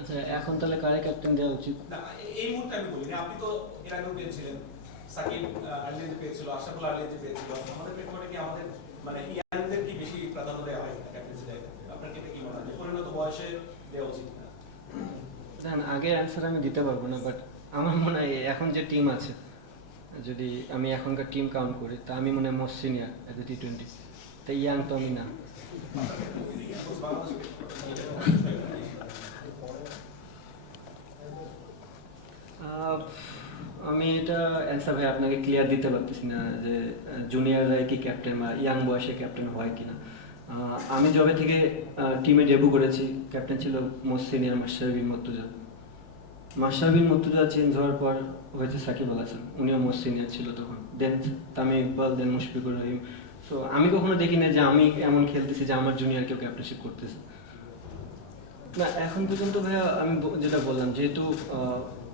আচ্ছা, এখন তাহলে কারে ক্যাপ্টেন দেওয়া উচিত? না, এই মুহূর্তে আমি বলিনি। আপনি তো এর আগেও পেয়েছিলেন, সাকিব আর্লিতে পেয়েছিল, আশরাফুল আর্লিতে পেয়েছিল। আমাদের প্রেক্ষাপটে কি আমাদের মানে ইয়াংদের কি বেশি প্রাধান্য দেওয়া হয় ক্যাপ্টেন্সি দায়িত্ব? আপনার ক্ষেত্রে কি মনে হয় যে পরিণত বয়সে দেওয়া উচিত না? দেখেন, আগের অ্যান্সার আমি দিতে পারবো না, বাট আমার মনে হয় এখন যে টিম আছে, যদি আমি এখনকার টিম কাউন্ট করি, তা আমি মনে হয় most senior as a T20, তাই ইয়াং তো আমি না। আহ, আমি এটা অ্যান্সার ভাই আপনাকে ক্লিয়ার দিতে পারতেছি না যে জুনিয়ররা কি ক্যাপ্টেন বা ইয়াং বয়সে ক্যাপ্টেন হয় কিনা। আমি যবে থেকে টিমে ডেবু করেছি, ক্যাপ্টেন ছিল মোস্ট সিনিয়র মাশরাফি বিন মুর্তজা। মাশরাফি বিন মুর্তজা চেঞ্জ হওয়ার পর হয়েছে সাকিব আল হাসান, উনিও মোস্ট সিনিয়র ছিল তখন। দেন তামিম ইকবাল, দেন মুশফিকুর রহিম। সো আমি কখনো দেখি না যে আমি এমন খেলতেছি যে আমার জুনিয়র কেউ ক্যাপ্টেনশিপ করতেছে। না, এখন পর্যন্ত ভাইয়া আমি যেটা বললাম, যেহেতু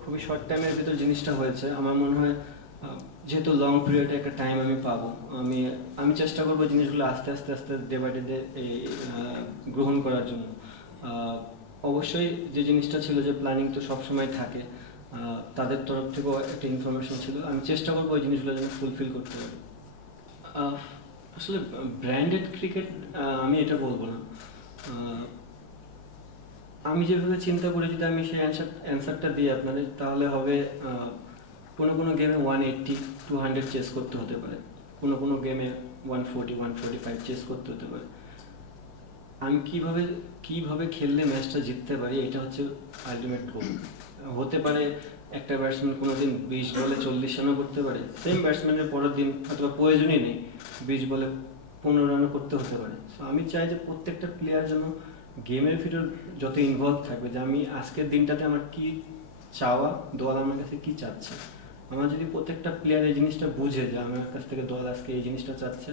খুবই শর্ট টাইমের ভিতর জিনিসটা হয়েছে, আমার মনে হয় যেহেতু লং পিরিয়ডে একটা টাইম আমি পাবো, আমি আমি চেষ্টা করবো জিনিসগুলো আস্তে আস্তে আস্তে ডে বাই ডে এই গ্রহণ করার জন্য। অবশ্যই যে জিনিসটা ছিল যে প্ল্যানিং তো সবসময় থাকে, তাদের তরফ থেকেও একটা ইনফরমেশন ছিল, আমি চেষ্টা করবো ওই জিনিসগুলো যেন ফুলফিল করতে পারি। আসলে ব্র্যান্ডেড ক্রিকেট আমি এটা বলবো না। আমি যেভাবে চিন্তা করি, যদি আমি সেই অ্যান্সারটা দিই আপনাদের, তাহলে হবে কোনো কোনো গেমে 180-200 চেস করতে হতে পারে, কোনো কোনো গেমে 140-145 চেস করতে হতে পারে। আমি কিভাবে কিভাবে খেললে ম্যাচটা জিততে পারি, এটা হচ্ছে আলটিমেট গোল। হতে পারে একটা ব্যাটসম্যান কোনোদিন 20 বলে 40 রানও করতে পারে, সেম ব্যাটসম্যানের পরের দিন অথবা প্রয়োজনই নেই 20 বলে 15 রানও করতে হতে পারে। সো আমি চাই যে প্রত্যেকটা প্লেয়ার যেন গেমের ভিতর যত ইনভলভ থাকবে, যে আমি আজকের দিনটাতে আমার কি চাওয়া, দল আমার কাছে কি চাচ্ছে। আমার যদি প্রত্যেকটা প্লেয়ার এই জিনিসটা বুঝে যে আমার কাছ থেকে দল আজকে এই জিনিসটা চাচ্ছে,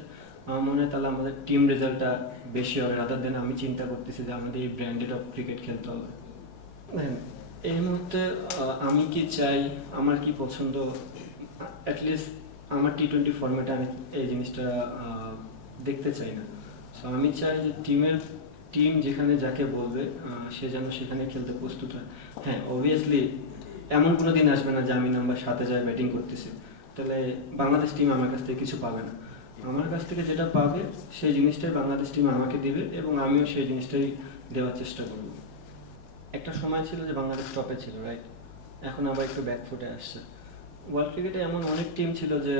আমার মনে হয় তাহলে আমাদের টিম রেজাল্টটা বেশি হবে, রাদার দেন আমি চিন্তা করতেছি যে আমাদের এই ব্র্যান্ডেড অফ ক্রিকেট খেলতে হবে। দেখেন, এই মুহূর্তে আমি কি চাই, আমার কি পছন্দ, অ্যাটলিস্ট আমার T20 ফর্মেটে আমি এই জিনিসটা দেখতে চাই না। সো আমি চাই যে টিম যেখানে যাকে বলবে সে যেন সেখানে খেলতে প্রস্তুত হয়। হ্যাঁ, অবভিয়াসলি এমন কোনো দিন আসবে না যে আমি নাম্বার 7-এ যাই ব্যাটিং করতেছি, তাহলে বাংলাদেশ টিম আমার কাছ থেকে কিছু পাবে না। আমার কাছ থেকে যেটা পাবে সেই জিনিসটাই বাংলাদেশ টিম আমাকে দেবে, এবং আমিও সেই জিনিসটাই দেওয়ার চেষ্টা করব। একটা সময় ছিল যে বাংলাদেশ টপে ছিল, রাইট? এখন আবার একটু ব্যাকফুটে আসছে। ওয়ার্ল্ড ক্রিকেটে এমন অনেক টিম ছিল যে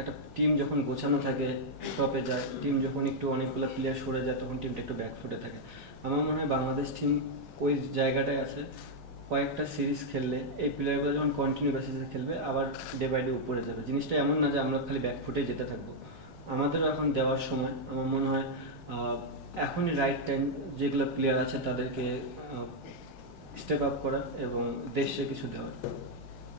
একটা টিম যখন গোছানো থাকে টপে যায়, টিম যখন একটু অনেকগুলো প্লেয়ার সরে যায় তখন টিমটা একটু ব্যাকফুটে থাকে। আমার মনে হয় বাংলাদেশ টিম ওই জায়গাটায় আছে। কয়েকটা সিরিজ খেললে এই প্লেয়ারগুলো যখন কন্টিনিউ বেসিসে খেলবে, আবার ডে বাই ডে উপরে যাবে। জিনিসটা এমন না যে আমরা খালি ব্যাকফুটে যেতে থাকবো, আমাদেরও এখন দেওয়ার সময়। আমার মনে হয় এখনই রাইট টাইম যেগুলো প্লেয়ার আছে তাদেরকে স্টেপ আপ করার এবং দেশে কিছু দেওয়ার।